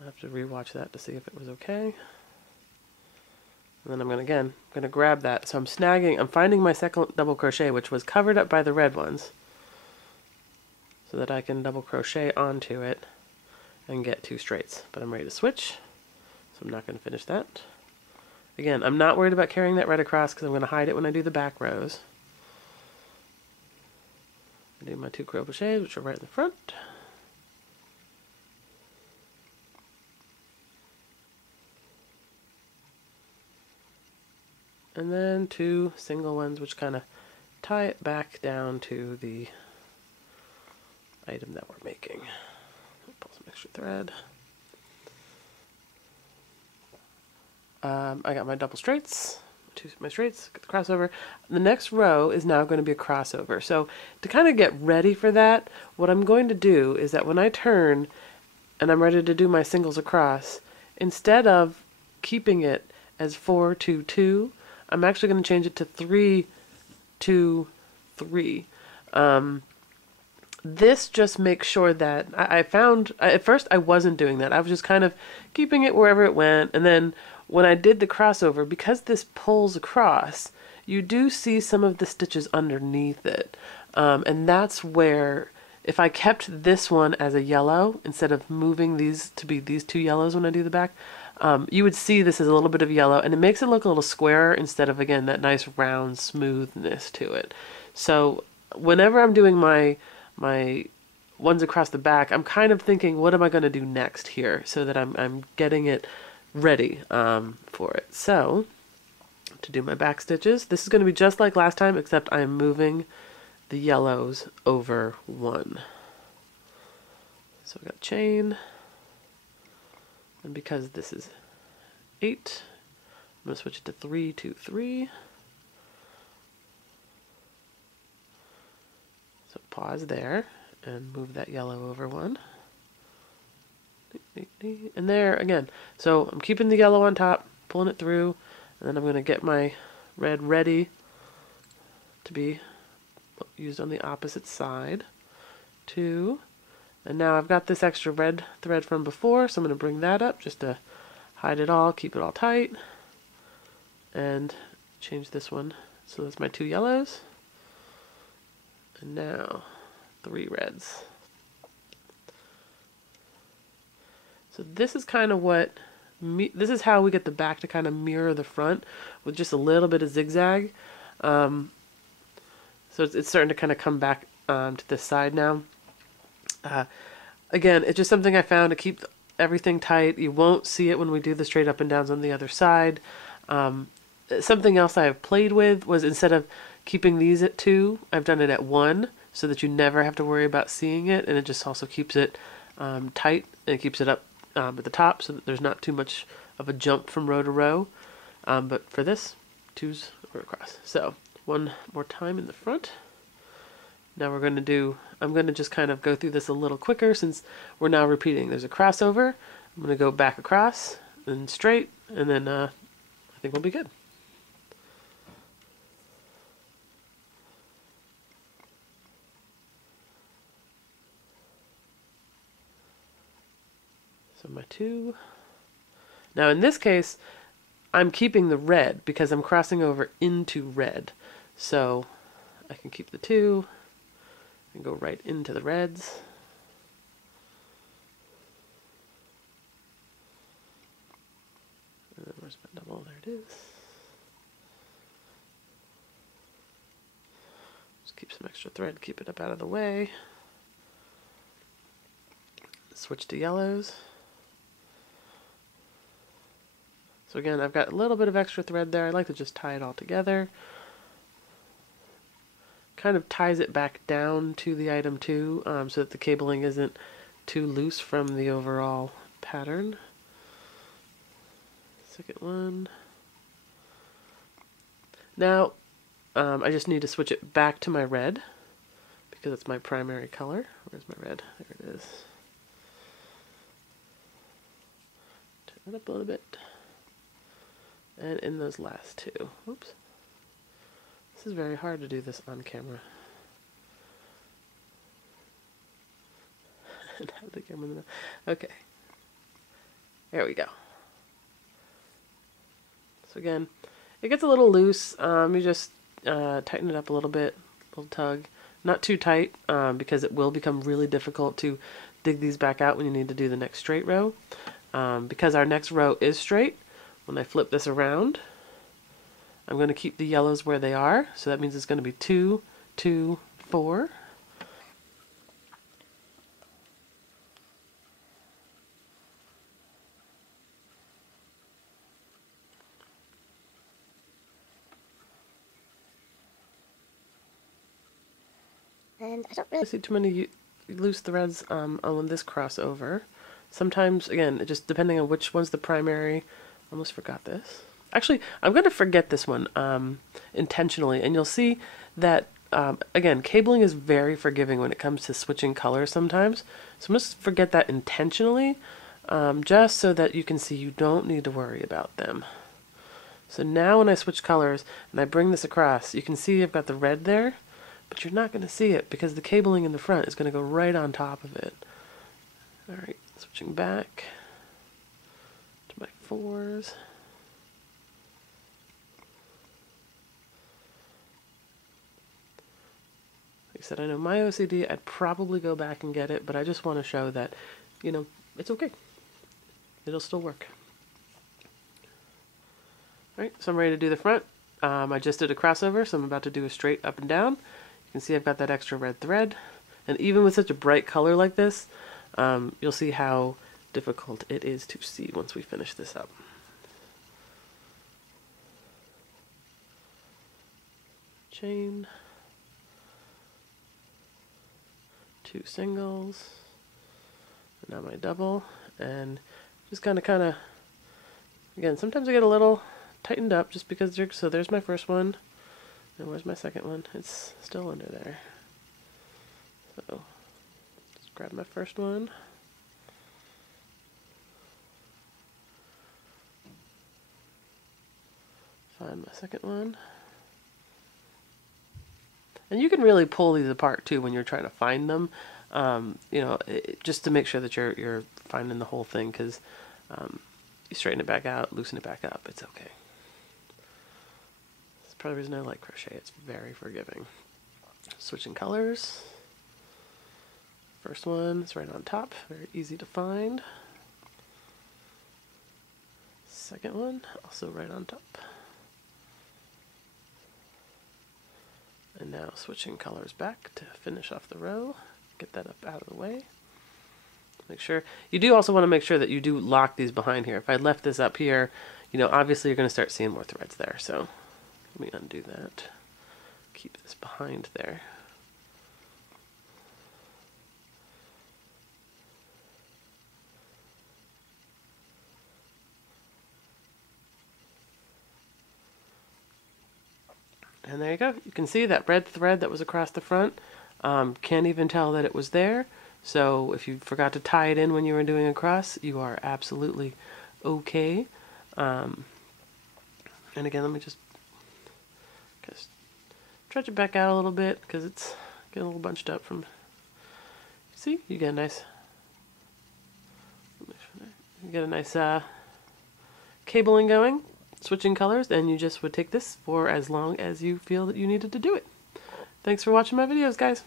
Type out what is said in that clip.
I have to rewatch that to see if it was okay. And then I'm gonna grab that. So I'm finding my second double crochet, which was covered up by the red ones, so that I can double crochet onto it and get 2 straights. But I'm ready to switch, so I'm not gonna finish that. Again, I'm not worried about carrying that red across because I'm gonna hide it when I do the back rows. I do my 2 crochets, which are right in the front. And then 2 single ones, which kind of tie it back down to the item that we're making. Pull some extra thread. I got my double straights, my straights, get the crossover. The next row is now going to be a crossover. So to kind of get ready for that, what I'm going to do is that when I turn and I'm ready to do my singles across, instead of keeping it as 4, 2, 2, I'm actually going to change it to 3, 2, 3. This just makes sure that I found, at first I wasn't doing that. I was just kind of keeping it wherever it went. And then when I did the crossover, because this pulls across, you do see some of the stitches underneath it. And that's where, if I kept this one as a yellow, instead of moving these to be these 2 yellows when I do the back, you would see this as a little bit of yellow, and it makes it look a little squarer instead of, again, that nice round smoothness to it. So whenever I'm doing my ones across the back, I'm kind of thinking, what am I going to do next here, so that I'm getting it ready for it. So to do my back stitches, this is going to be just like last time, except I'm moving the yellows over 1. So I've got chain, and because this is 8, I'm going to switch it to 3, 2, 3. So pause there and move that yellow over 1. And there again. So I'm keeping the yellow on top, pulling it through, and then I'm going to get my red ready to be used on the opposite side. 2. And now I've got this extra red thread from before, so I'm going to bring that up just to hide it all, keep it all tight, and change this one. So that's my 2 yellows. And now 3 reds. So this is kind of this is how we get the back to kind of mirror the front with just a little bit of zigzag. So it's starting to kind of come back to this side now. Again, it's just something I found to keep everything tight. You won't see it when we do the straight up and downs on the other side. Something else I have played with was, instead of keeping these at 2, I've done it at 1, so that you never have to worry about seeing it, and it just also keeps it tight, and it keeps it up at the top, so that there's not too much of a jump from row to row. But for this, 2s are across. So one more time in the front. Now we're going to do, I'm going to just kind of go through this a little quicker since we're now repeating. There's a crossover. I'm going to go back across and straight, and then I think we'll be good. So my 2. Now in this case, I'm keeping the red because I'm crossing over into red. So I can keep the 2 and go right into the reds. And then where's my double? There it is. Just keep some extra thread, keep it up out of the way. Switch to yellows. So again, I've got a little bit of extra thread there. I like to just tie it all together. Kind of ties it back down to the item 2, so that the cabling isn't too loose from the overall pattern. Second one. Now, I just need to switch it back to my red, because it's my primary color. Where's my red? There it is. Turn it up a little bit. And in those last 2. Oops. This is very hard to do this on camera. And have the camera in the middle. Okay. There we go. So again, it gets a little loose. You just tighten it up a little bit, a little tug. Not too tight because it will become really difficult to dig these back out when you need to do the next straight row. Because our next row is straight, when I flip this around, I'm going to keep the yellows where they are. So that means it's going to be 2, 2, 4. And I don't really see too many loose threads on this crossover. Sometimes, again, just depending on which one's the primary. Almost forgot this. Actually, I'm going to forget this one intentionally, and you'll see that, again, cabling is very forgiving when it comes to switching colors sometimes. So I'm going to forget that intentionally, just so that you can see you don't need to worry about them. So now when I switch colors and I bring this across, you can see I've got the red there, but you're not going to see it because the cabling in the front is going to go right on top of it. All right, switching back to my 4s. Like I said, I know my OCD, I'd probably go back and get it, but I just want to show that, you know, it's okay. It'll still work. All right, so I'm ready to do the front. I just did a crossover, so I'm about to do a straight up and down. You can see I've got that extra red thread. And even with such a bright color like this, you'll see how difficult it is to see once we finish this up. Chain. 2 singles. And now my double. And just kind of, again, sometimes I get a little tightened up just because so there's my first one. And where's my second one? It's still under there. So just grab my first one. Find my second one. And you can really pull these apart too when you're trying to find them. You know, just to make sure that you're finding the whole thing, because you straighten it back out, loosen it back up, it's okay. That's probably the reason I like crochet. It's very forgiving. Switching colors. First one is right on top, very easy to find. Second one, also right on top. And now switching colors back to finish off the row. Get that up out of the way. Make sure, you do also want to make sure that you do lock these behind here. If I left this up here, you know, obviously you're going to start seeing more threads there. So let me undo that. Keep this behind there. And there you go. You can see that red thread that was across the front. Can't even tell that it was there. So if you forgot to tie it in when you were doing a cross, you are absolutely okay. And again, let me just stretch it back out a little bit because it's getting a little bunched up from. See, you get a nice. You get a nice cabling going. Switching colors, and you just would take this for as long as you feel that you needed to do it. Thanks for watching my videos, guys.